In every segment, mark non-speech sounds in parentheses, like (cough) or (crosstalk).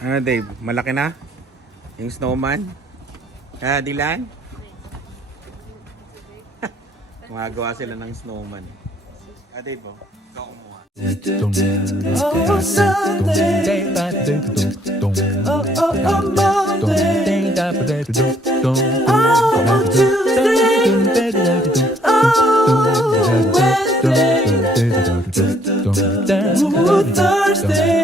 Ano Dave? Malaki na? Yung snowman? Ah, Dilan? (laughs) Gumagawa sila ng snowman. Ah, Dave, oh. Ikaw kumuha. Oh, Sunday. Oh, oh, oh, Monday. Oh, Tuesday. Oh, Wednesday. Ooh, Thursday.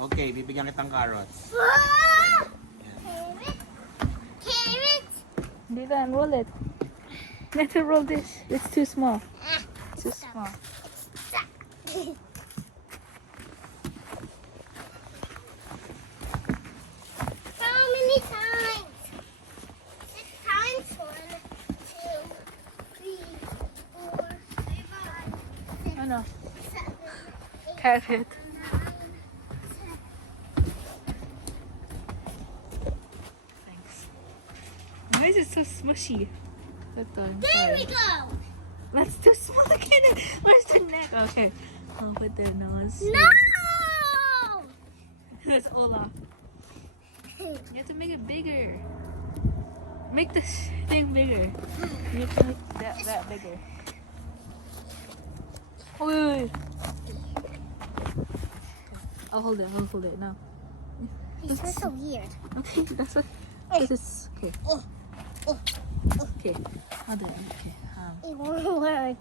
Okay, bibigyan kitang carrots. Whoa! Carrots. Carrots. Dylan, roll it. Let's roll this. It's too small. Too small. How many times? Six times. One, two, three, four, five, six, Oh no. seven, eight, Carrot. So smushy? Ito, I'm There we go. That's too small. Look at it. Where's the neck? Okay. I'll put the nose. No. That's Olaf. You have to make it bigger. Make this thing bigger. You have to make that, that bigger. Oh, wait, wait, wait. I'll hold it. I'll hold it now. Is so weird. Okay, (laughs) that's what. This is okay. Okay, hold it. Okay. Um, It won't work.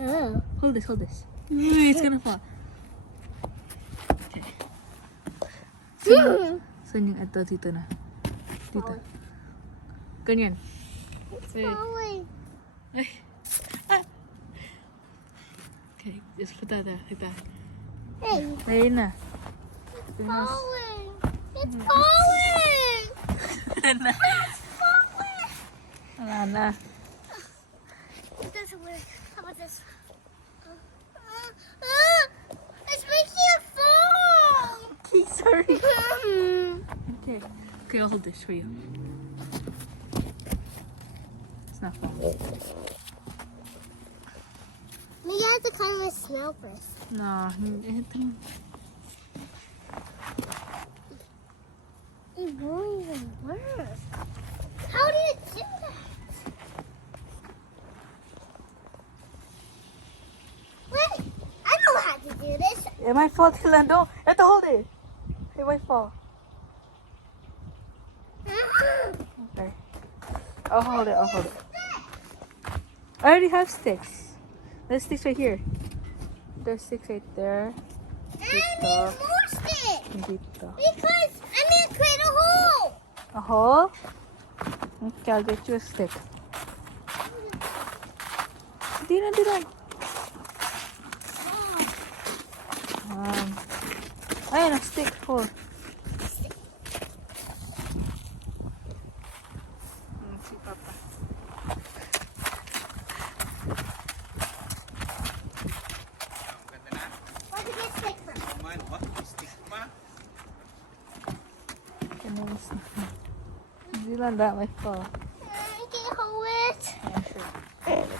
Oh. hold this. Hold this. (laughs) Ooh, it's gonna fall. Okay. Saan yung ito? Dito na. Dito. Ganyan. Wait. Falling. Ay. Ah. Okay, just put that there, like that. Hey, Ayun na. it's falling. It's. It's falling. (laughs) (laughs) Wala na. It doesn't work. How about this? Uh, uh, uh, (gasps) it's making it fall. Okay, sorry. (laughs) Okay. Okay, I'll hold this for you. It's not falling. Maybe I have to kind of smell first. No. It won't even work. How did do that? Wait, I know how to do this. It might fall, (laughs) Dylan. Don't. You have to hold it. It might fall. Okay. I'll hold it. I'll hold it. I already have sticks. There's sticks right here. There's sticks right there. I need more sticks and Dito. because I need to create a hole. A hole? Okay, I'll get you a stick. Dylan, Dylan. Um, had a stick for. Hmm, that may fall. I can hold it. Yeah, sure.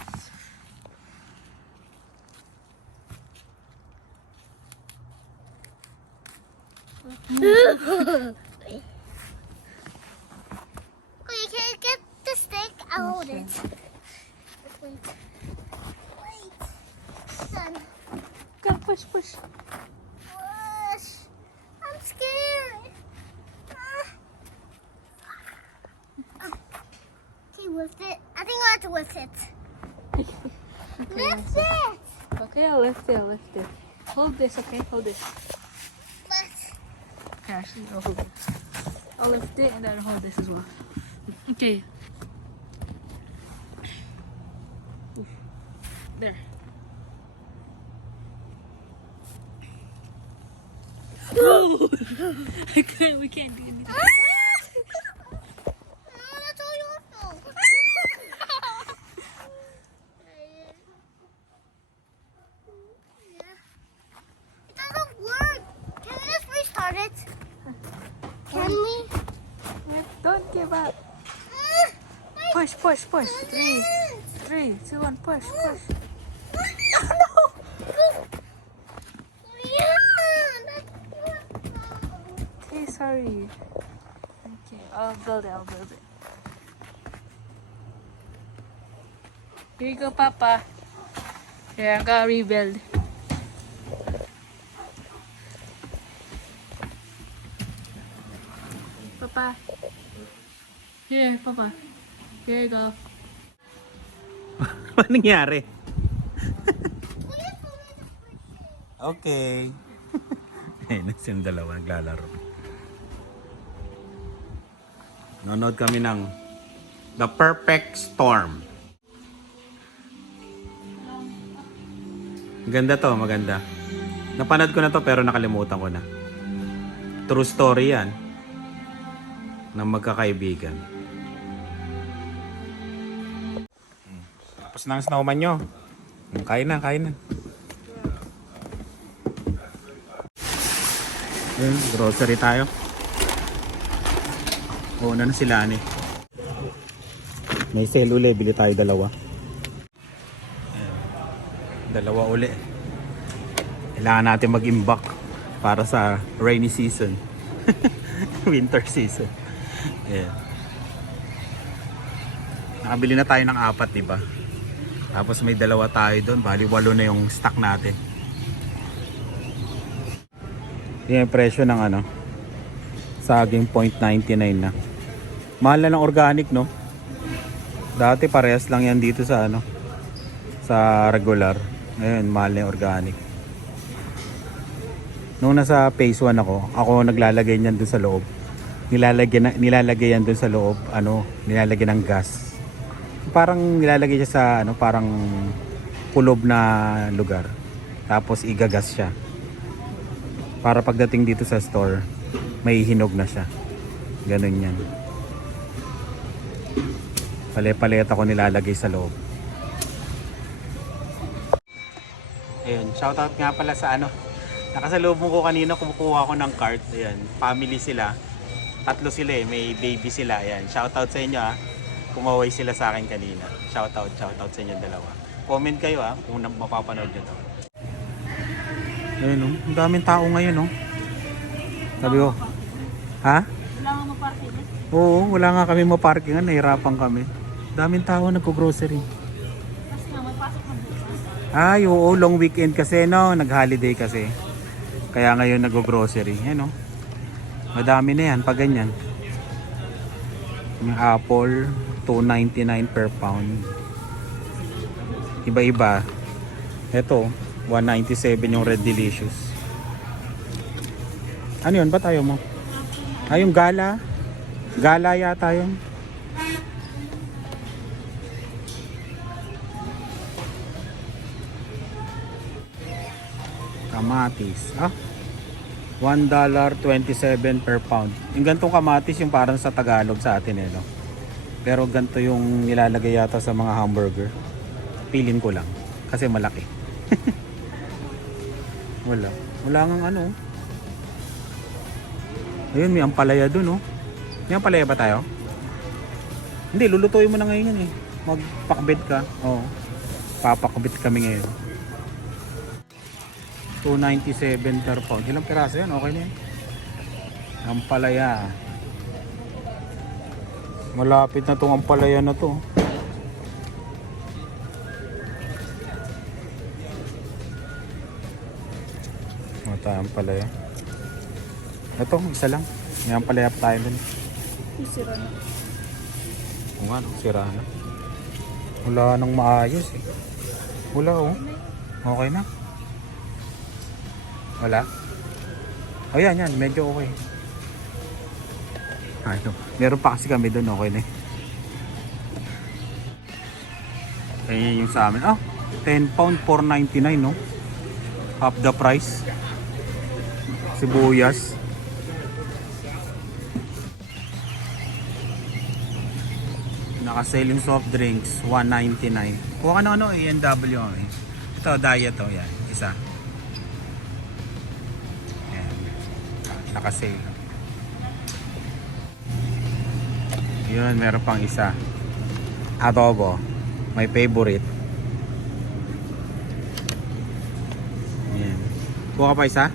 Okay, can you get the stick? I'll hold it. Wait. Wait. Son. Go, push, push. Push. I'm scared. Ah. Okay, lift it. I think I have to lift it. (laughs) Lift it. Okay, I'll lift it, I'll lift it. Hold this, okay? Hold this. Actually, I'll hold it. I'll lift it and then I'll hold this as well. Okay. Oof. There. Oh! (laughs) (laughs) I can't, we can't do anything. move up. Push, push, push. Three, three, two, one, push, push. Okay, sorry. Okay, I'll build it, I'll build it. Here you go, Papa. Yeah, I'm gonna rebuild. Papa. Here, Papa. Here you go. (laughs) Ano nangyari? okay. (laughs) Ayun, na silang dalawa naglalaro. Nanonood kami ng The Perfect Storm. Ganda to, maganda. Napanood ko na to pero nakalimutan ko na. True story yan. Ng magkakaibigan. Tapos na ang snowman nyo. Kain na, kain na. Yun, grocery tayo. Una na sila ni. May sale uli, bili tayo dalawa. Dalawa uli. Kailangan natin mag-imbak para sa rainy season. (laughs) Winter season. Ayan. Nakabili na tayo ng apat, di ba? Tapos may dalawa tayo doon, bali walo na yung stock natin. Yung presyo ng ano, saging 0.99 na. Mahal na ng organic, no? Dati parehas lang yan dito sa ano, sa regular. Ngayon, mahal na yung organic. Nung nasa phase 1 ako, ako naglalagay niyan doon sa loob. Nilalagay, nilalagay yan doon sa loob, ano, nilalagay ng gas parang nilalagay siya sa ano parang kulob na lugar. Tapos igagas siya. Para pagdating dito sa store may hinog na siya. Ganun yan. Pale-palet ako nilalagay sa loob. Ayun shoutout nga pala sa ano nakasalubong ko kanina kumukuha ako ng cart. Ayan family sila. Tatlo sila eh may baby sila. Ayan shoutout sa inyo ah kumaway sila sa akin kanina. Shout out, shout out sa inyong dalawa. Comment kayo ah, kung mapapanood nyo to. Ayun oh, ang daming tao ngayon oh. Sabi ko, ha? Kailangan mo parking. Oo, wala nga kami maparkingan, nahirapan kami. Daming tao nagko-grocery. Kasi nga, may pasok ng bukas. Ay, oo, long weekend kasi no, nag-holiday kasi. Kaya ngayon nag-grocery. Yan oh. Madami na yan pag ganyan. Yung apple, 2.99 per pound. Iba-iba. Ito, 197 yung Red Delicious. Ano yun? Ba't ayaw mo? Ay, yung gala. Gala yata yun. Kamatis. Ah, $1.27 per pound. Yung gantong kamatis yung parang sa Tagalog sa atin eh, no? Pero ganito yung nilalagay yata sa mga hamburger. Pilin ko lang. Kasi malaki. (laughs) Wala. Wala nga ano. Ayun, may ampalaya dun, oh. May ampalaya ba tayo? Hindi, lulutuin mo na ngayon yan eh. Magpakbet ka. Oo. Papakbet kami ngayon. 297 per pound. Ilang piraso yan? Okay na yan. Ampalaya. Malapit na tong ampalaya na to. Mata ampalaya. Ito, isa lang. May ampalaya pa tayo dun. Isira na. Kung ano, sira na. Wala nang maayos eh. Wala oh. Okay na. Wala? Oh yan, yan. Medyo okay. Ayun. Meron pa kasi kami doon. Okay na eh. Ayan yung sa amin. Ah, 10 pound 4.99 no? Half the price. Sibuyas. Naka-sale yung soft drinks, 199. Kuha ka ng ano, A&W. eh. Ito, diet to, yan. Isa. Yan. Naka-sale. Yun, meron pang isa. Adobo. My favorite. Yan. Kuha pa isa?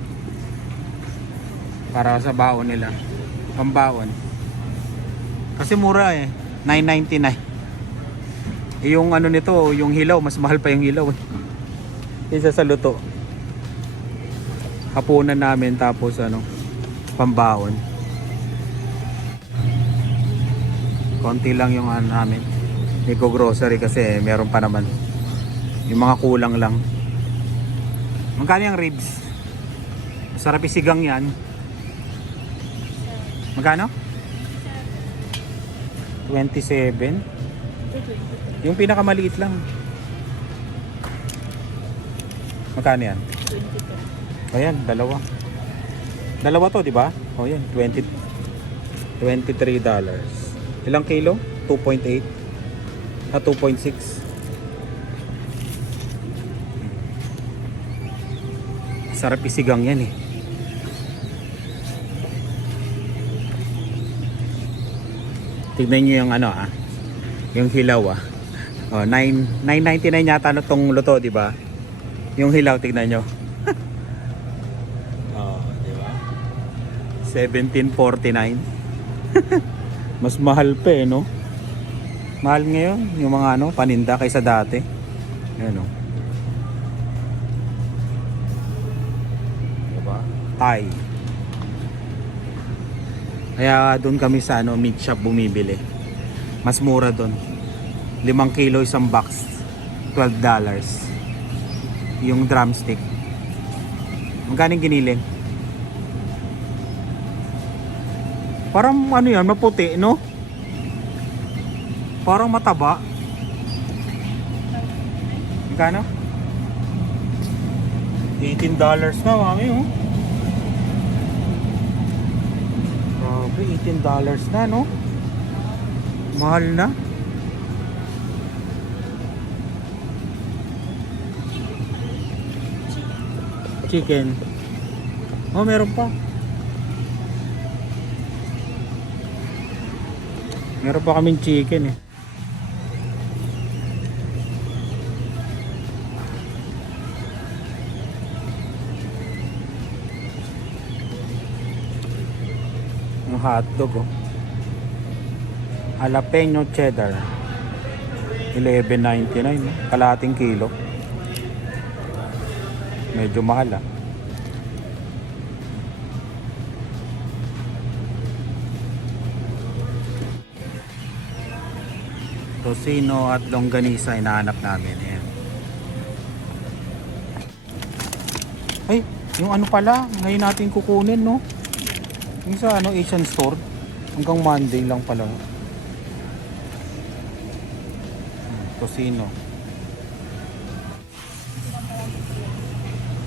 Para sa baon nila. Pambaon. Kasi mura eh. 9.99. Eh, Yung ano nito, yung hilaw, mas mahal pa yung hilaw eh. Kaysa sa luto. Hapunan namin tapos ano, pambaon. Konti lang yung ano namin. Nico grocery kasi meron pa naman. Yung mga kulang lang. Magkano yung ribs? Masarap isigang yan. Magkano? 27. Yung pinakamaliit lang. Magkano yan? Ayan, dalawa. Dalawa to, di ba? O yan, 20 23 dollars. Ilang kilo? 2.8 Ah, 2.6 Sarap isigang yan eh. Tignan nyo yung ano ah. Yung hilaw ah. Oh, 9 9.99 yata na tong luto, di ba? Yung hilaw tignan nyo. (laughs) oh, di ba? 17.49. (laughs) Mas mahal pa eh, no? Mahal ngayon yung mga ano, paninda kaysa dati. Ayan oh. Diba? Thai. Kaya doon kami sa ano, meat shop bumibili. Mas mura doon. 5 kilo isang box. 12 dollars. Yung drumstick. Magkano giniling? Parang ano yan, maputi, no? Parang mataba. Magkano? 18 dollars na, mami, oh. Grabe, 18 dollars na, no? Mahal na. Chicken. Oh, meron pa. Meron pa kaming chicken eh. Yung hotdog oh. Jalapeno cheddar. 11.99 no? Kalahating kilo. Medyo mahal ah. Tocino at longganisa inaanap namin. Ayan. Ay, yung ano pala, ngayon natin kukunin, no? Yung sa ano, Asian store. Hanggang Monday lang pala. Tocino.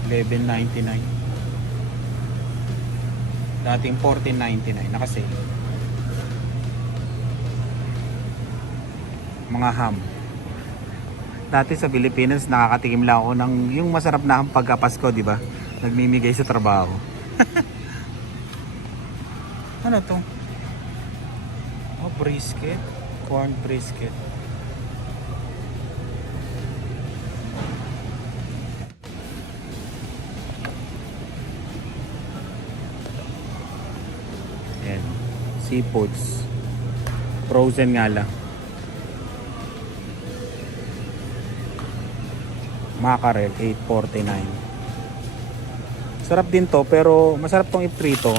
11.99 Dating 14.99 Nakasale Mga ham Dati sa Pilipinas nakakatikim lang ako ng yung masarap na ham pagka Pasko, di ba? Nagmimigay sa trabaho. (laughs) ano to? Oh, brisket. Corn brisket. Yan. Seafoods. Frozen nga lang. Mackerel 849. Sarap din to pero masarap tong iprito.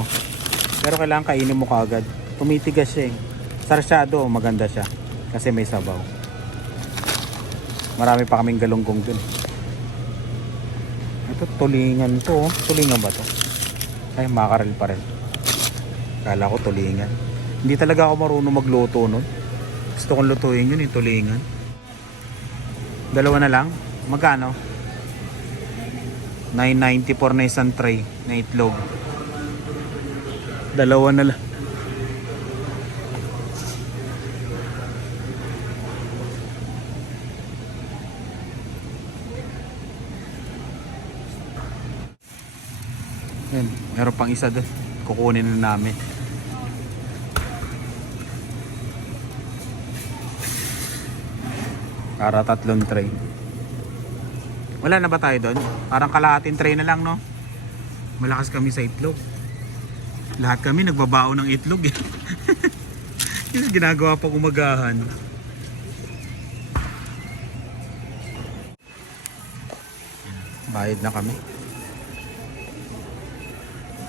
Pero kailangan kainin mo kaagad. Tumitigas siya eh. Sarsyado, maganda siya. Kasi may sabaw. Marami pa kaming galunggong dun. Ito tulingan to. Tulingan ba to? Ay, mackerel pa rin. Kala ko tulingan. Hindi talaga ako marunong magluto nun. Gusto kong lutuin yun, yung tulingan. Dalawa na lang? Magkano? 9.94 na isang tray na itlog. Dalawa na lang. Yan, meron pang isa doon. Kukunin na namin. Para tatlong tray. Wala na ba tayo doon? Parang kalahating tray na lang, no? Malakas kami sa itlog. Lahat kami nagbabao ng itlog eh. (laughs) Yung ginagawa pa kumagahan. Bayad na kami.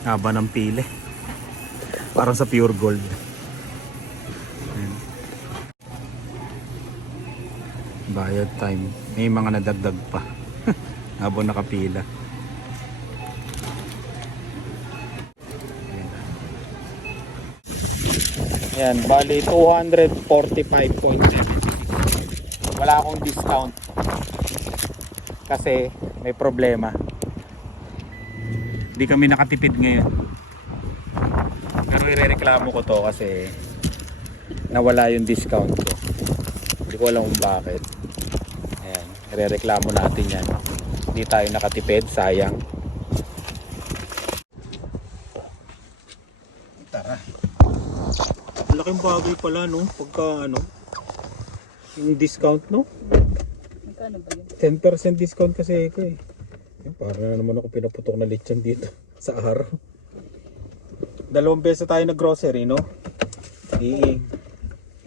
Haba ng pili. Parang sa pure gold. Bayad time. May mga nadagdag pa. Habang nakapila. Ayan, bali 245.7. Wala akong discount. Kasi may problema. Hindi kami nakatipid ngayon. Pero irereklamo ko to kasi nawala yung discount ko. Hindi ko alam kung bakit. Ayan, irereklamo natin yan. Hindi tayo nakatipid, sayang. Tara. Ang laking bagay pala no, pagka ano, yung discount no. Magkano ba yun? 10% discount kasi ako eh. Para na naman ako pinaputok na lechon dito (laughs) sa araw. Dalawang beses tayo na grocery, no? Di,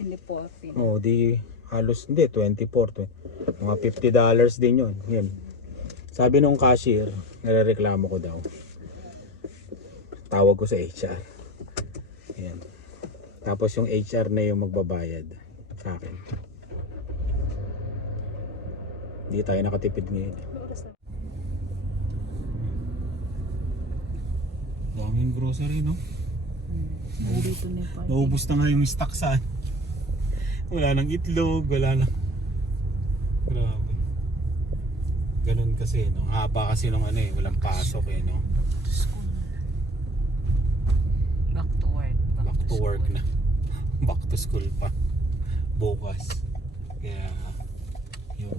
Hindi po, oh, di halos hindi 24 to. Mga 50 dollars din 'yon. Yan. Sabi nung cashier, nirereklamo ko daw. Tawag ko sa HR. Yan. Tapos yung HR na yung magbabayad sa akin. Hindi tayo nakatipid ngayon. Daming grocery, no? Nandito na yung. Naubos na nga yung stock sa (laughs) Wala nang itlog, wala nang... Grabe. Ganun kasi, no? Haba kasi nung ano eh, walang pasok eh, no? Back to work. Back to work na. (laughs) Back to school pa. Bukas. Kaya, yun.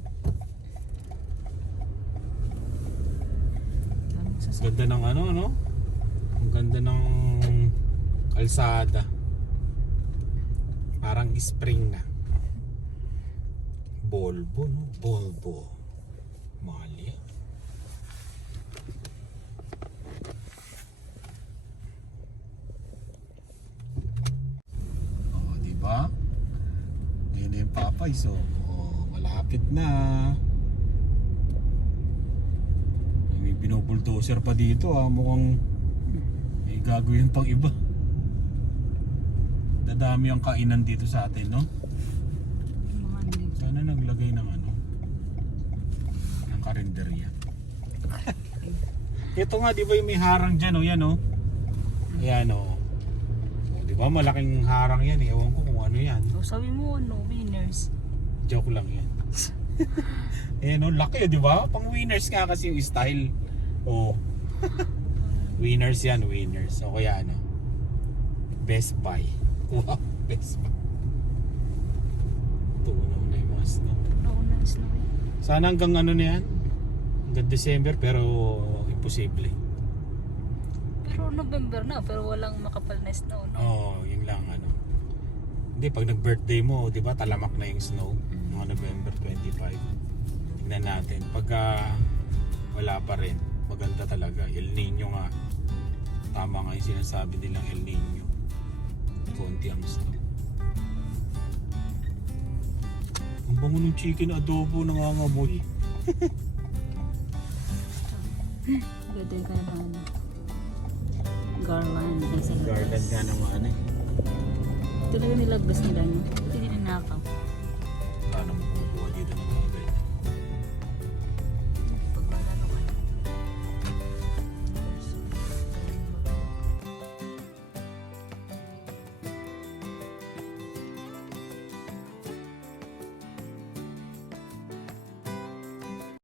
Ganda ng ano, no? Ang ganda ng kalsada. Parang spring na. Volvo, no? Volvo. Yan. Oh, di ba? Ngayon na so oh, malapit na. May binubuldoser pa dito ah, mukhang may gagawin pang iba. Dadami ang kainan dito sa atin, no? Yung mga nandito. Sana naglagay ng ano, ng karinderya. (laughs) Ito nga, di ba yung may harang dyan, oh, yan, oh. Ayan, oh. Oh, Di ba, malaking harang yan, eh. Ewan ko kung ano yan. So, sabi mo, no, winners. Joke lang yan. (laughs) eh no, laki di ba? Pang winners nga kasi yung style. Oh. (laughs) winners yan, winners. So kaya ano? Best Buy. Wow, Best Buy. Tunaw na yung mga snow. Nice na rin. Sana hanggang ano na yan? Hanggang December pero imposible. Pero November na, pero walang makapal na snow, no? Oo, oh, yun lang ano. Hindi, pag nag-birthday mo, di ba, talamak na yung snow. Mga November 25. Tingnan natin. Pagka wala pa rin, maganda talaga. El Nino nga. Tama nga yung sinasabi nilang El Nino. Konti ang snow. Ang bango ng chicken adobo nangangamoy. (laughs) Ganda ka na ano. Garland. Garden nga naman ano eh. Talaga nilagdas nila, no? Hindi ninakaw. Wala namang